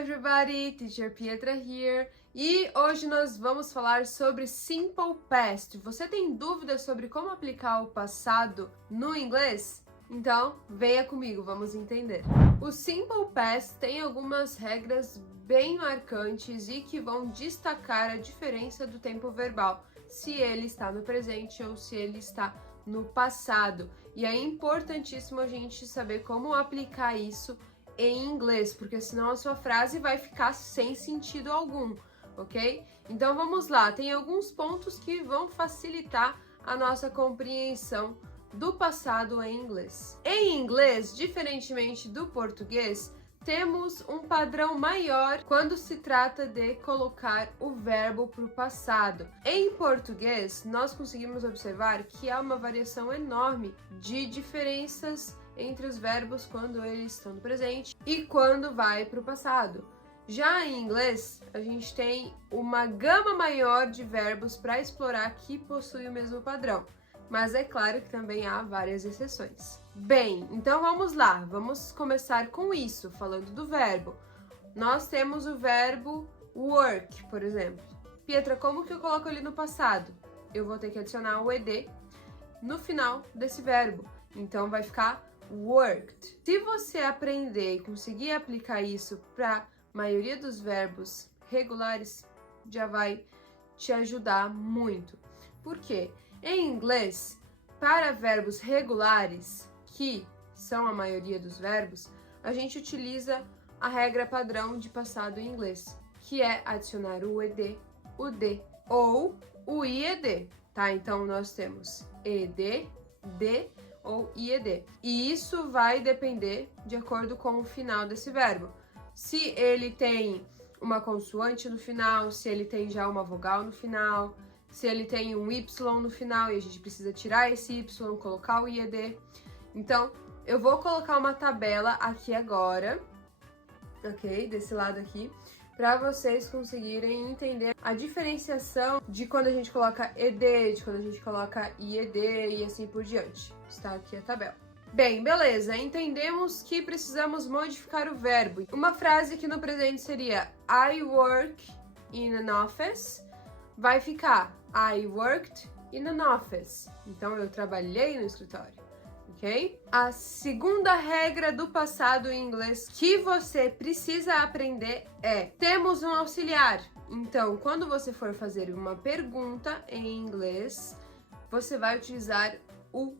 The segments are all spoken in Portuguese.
everybody, Teacher Pietra here. E hoje nós vamos falar sobre Simple Past. Você tem dúvidas sobre como aplicar o passado no inglês? Então, venha comigo, vamos entender. O Simple Past tem algumas regras bem marcantes e que vão destacar a diferença do tempo verbal, se ele está no presente ou se ele está no passado. E é importantíssimo a gente saber como aplicar isso em inglês, porque senão a sua frase vai ficar sem sentido algum, ok? Então vamos lá, tem alguns pontos que vão facilitar a nossa compreensão do passado em inglês. Em inglês, diferentemente do português, temos um padrão maior quando se trata de colocar o verbo para o passado. Em português, nós conseguimos observar que há uma variação enorme de diferenças entre os verbos quando eles estão no presente e quando vai para o passado. Já em inglês, a gente tem uma gama maior de verbos para explorar que possui o mesmo padrão. Mas é claro que também há várias exceções. Bem, então vamos lá, vamos começar com isso, falando do verbo. Nós temos o verbo work, por exemplo. Pietra, como que eu coloco ele no passado? Eu vou ter que adicionar o ed no final desse verbo, então vai ficar worked. Se você aprender e conseguir aplicar isso para a maioria dos verbos regulares, já vai te ajudar muito. Por quê? Em inglês, para verbos regulares, que são a maioria dos verbos, a gente utiliza a regra padrão de passado em inglês, que é adicionar o ed, o d ou o ied, tá? Então nós temos ed, d ou ied. E isso vai depender de acordo com o final desse verbo. Se ele tem uma consoante no final, se ele tem já uma vogal no final, se ele tem um Y no final e a gente precisa tirar esse Y, colocar o IED. Então, eu vou colocar uma tabela aqui agora, ok? Desse lado aqui, para vocês conseguirem entender a diferenciação de quando a gente coloca ED, de quando a gente coloca IED e assim por diante. Está aqui a tabela. Bem, beleza, entendemos que precisamos modificar o verbo. Uma frase que no presente seria I work in an office, vai ficar I worked in an office. Então, eu trabalhei no escritório, ok? A segunda regra do passado em inglês que você precisa aprender é: temos um auxiliar. Então, quando você for fazer uma pergunta em inglês, você vai utilizar o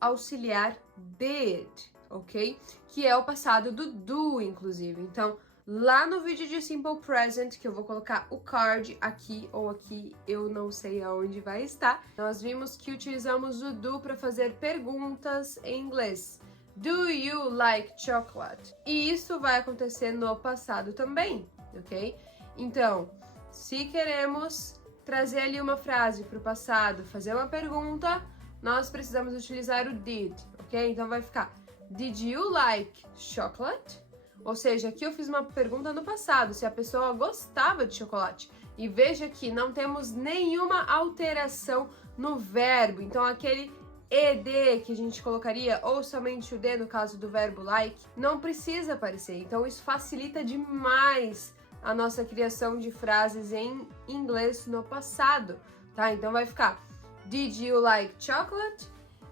auxiliar did, ok? Que é o passado do do, inclusive. Então, lá no vídeo de Simple Present, que eu vou colocar o card aqui ou aqui, eu não sei aonde vai estar, nós vimos que utilizamos o do para fazer perguntas em inglês. Do you like chocolate? E isso vai acontecer no passado também, ok? Então, se queremos trazer ali uma frase para o passado, fazer uma pergunta, nós precisamos utilizar o did, ok? Então vai ficar Did you like chocolate? Ou seja, aqui eu fiz uma pergunta no passado, se a pessoa gostava de chocolate. E veja que não temos nenhuma alteração no verbo. Então, aquele ed que a gente colocaria, ou somente o d no caso do verbo like, não precisa aparecer. Então, isso facilita demais a nossa criação de frases em inglês no passado, tá? Então, vai ficar Did you like chocolate?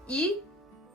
E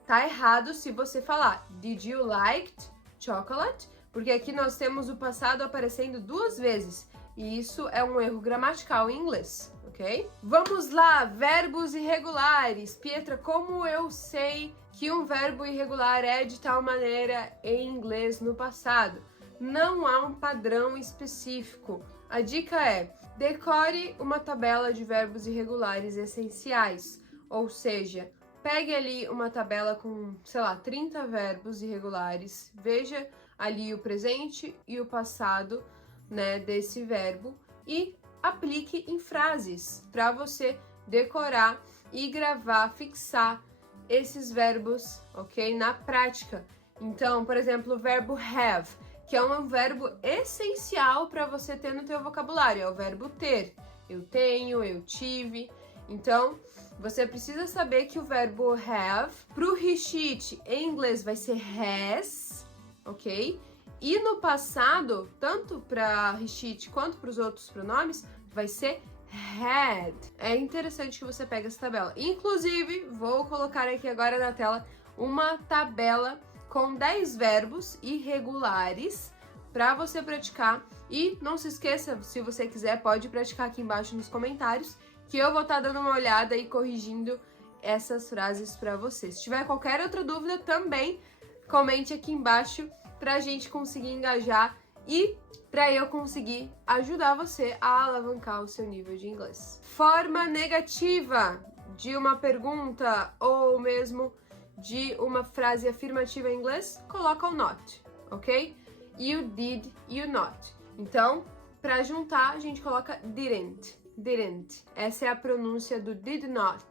tá errado se você falar Did you like chocolate? Porque aqui nós temos o passado aparecendo duas vezes, e isso é um erro gramatical em inglês, ok? Vamos lá, verbos irregulares. Pietra, como eu sei que um verbo irregular é de tal maneira em inglês no passado? Não há um padrão específico. A dica é: decore uma tabela de verbos irregulares essenciais, ou seja, pegue ali uma tabela com, sei lá, 30 verbos irregulares, veja ali o presente e o passado, né, desse verbo e aplique em frases para você decorar e gravar, fixar esses verbos, ok? Na prática. Então, por exemplo, o verbo have, que é um verbo essencial para você ter no teu vocabulário, é o verbo ter. Eu tenho, eu tive. Então, você precisa saber que o verbo have, pro he, she, it, em inglês vai ser has, ok? E no passado, tanto para he, she quanto para os outros pronomes, vai ser had. É interessante que você pegue essa tabela. Inclusive, vou colocar aqui agora na tela uma tabela com 10 verbos irregulares para você praticar. E não se esqueça, se você quiser, pode praticar aqui embaixo nos comentários, que eu vou estar dando uma olhada e corrigindo essas frases para você. Se tiver qualquer outra dúvida, também comente aqui embaixo para a gente conseguir engajar e para eu conseguir ajudar você a alavancar o seu nível de inglês. Forma negativa de uma pergunta ou mesmo de uma frase afirmativa em inglês, coloca o not, ok? You did, you not. Então, para juntar, a gente coloca didn't, didn't. Essa é a pronúncia do did not,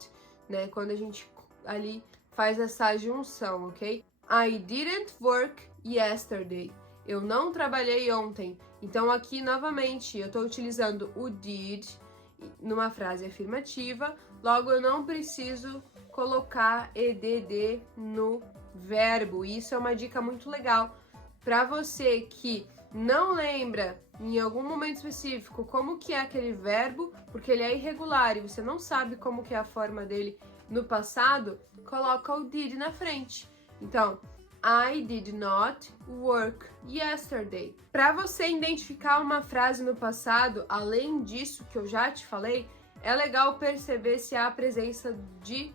né? Quando a gente ali faz essa junção, ok? I didn't work yesterday. Eu não trabalhei ontem. Então, aqui, novamente, eu estou utilizando o did numa frase afirmativa. Logo, eu não preciso colocar edd no verbo. Isso é uma dica muito legal para você que não lembra em algum momento específico como que é aquele verbo, porque ele é irregular e você não sabe como que é a forma dele no passado, coloca o did na frente. Então, I did not work yesterday. Para você identificar uma frase no passado, além disso que eu já te falei, é legal perceber se há a presença de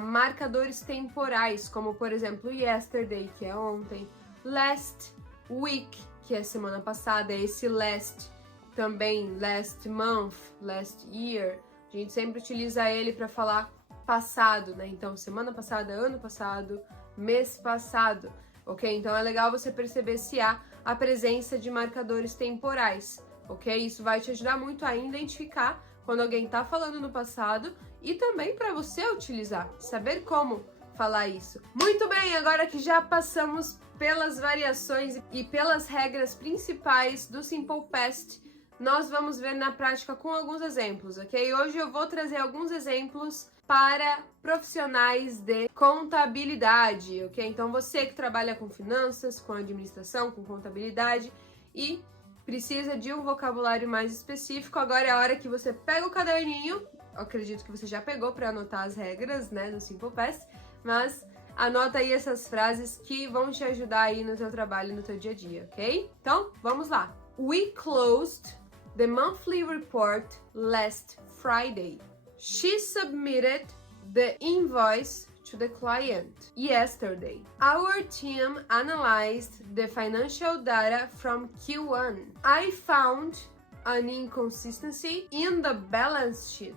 marcadores temporais, como por exemplo yesterday, que é ontem, last week, que é semana passada, esse last também, last month, last year. A gente sempre utiliza ele para falar passado, né? Então, semana passada, ano passado, mês passado, ok? Então é legal você perceber se há a presença de marcadores temporais, ok? Isso vai te ajudar muito a identificar quando alguém está falando no passado e também para você utilizar, saber como falar isso. Muito bem, agora que já passamos pelas variações e pelas regras principais do Simple Past, nós vamos ver na prática com alguns exemplos, ok? Hoje eu vou trazer alguns exemplos para profissionais de contabilidade, ok? Então você que trabalha com finanças, com administração, com contabilidade e precisa de um vocabulário mais específico, agora é a hora que você pega o caderninho, eu acredito que você já pegou para anotar as regras, né, do Simple Past, mas anota aí essas frases que vão te ajudar aí no teu trabalho, no teu dia a dia, ok? Então, vamos lá. We closed the monthly report last Friday. She submitted the invoice to the client yesterday. Our team analyzed the financial data from Q1. I found an inconsistency in the balance sheet.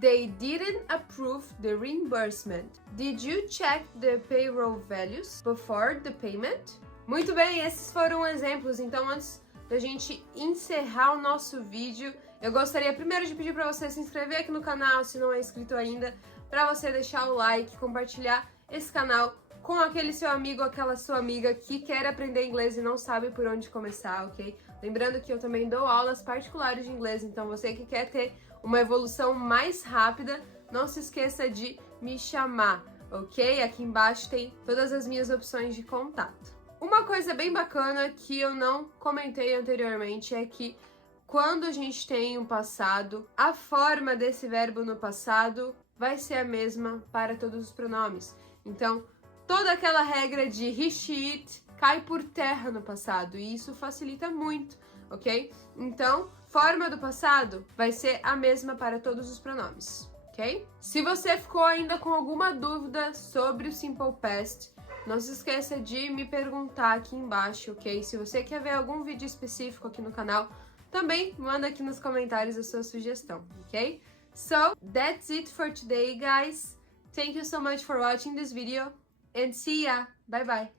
They didn't approve the reimbursement. Did you check the payroll values before the payment? Muito bem, esses foram exemplos. Então, antes da gente encerrar o nosso vídeo, eu gostaria primeiro de pedir para você se inscrever aqui no canal, se não é inscrito ainda, para você deixar o like, compartilhar esse canal com aquele seu amigo, aquela sua amiga que quer aprender inglês e não sabe por onde começar, ok? Lembrando que eu também dou aulas particulares de inglês, então você que quer ter uma evolução mais rápida, não se esqueça de me chamar, ok? Aqui embaixo tem todas as minhas opções de contato. Uma coisa bem bacana que eu não comentei anteriormente é que quando a gente tem um passado, a forma desse verbo no passado vai ser a mesma para todos os pronomes. Então, toda aquela regra de he, she, it cai por terra no passado e isso facilita muito, ok? Então, forma do passado vai ser a mesma para todos os pronomes, ok? Se você ficou ainda com alguma dúvida sobre o Simple Past, não se esqueça de me perguntar aqui embaixo, ok? Se você quer ver algum vídeo específico aqui no canal, também manda aqui nos comentários a sua sugestão, ok? So, that's it for today, guys. Thank you so much for watching this video and see ya! Bye bye!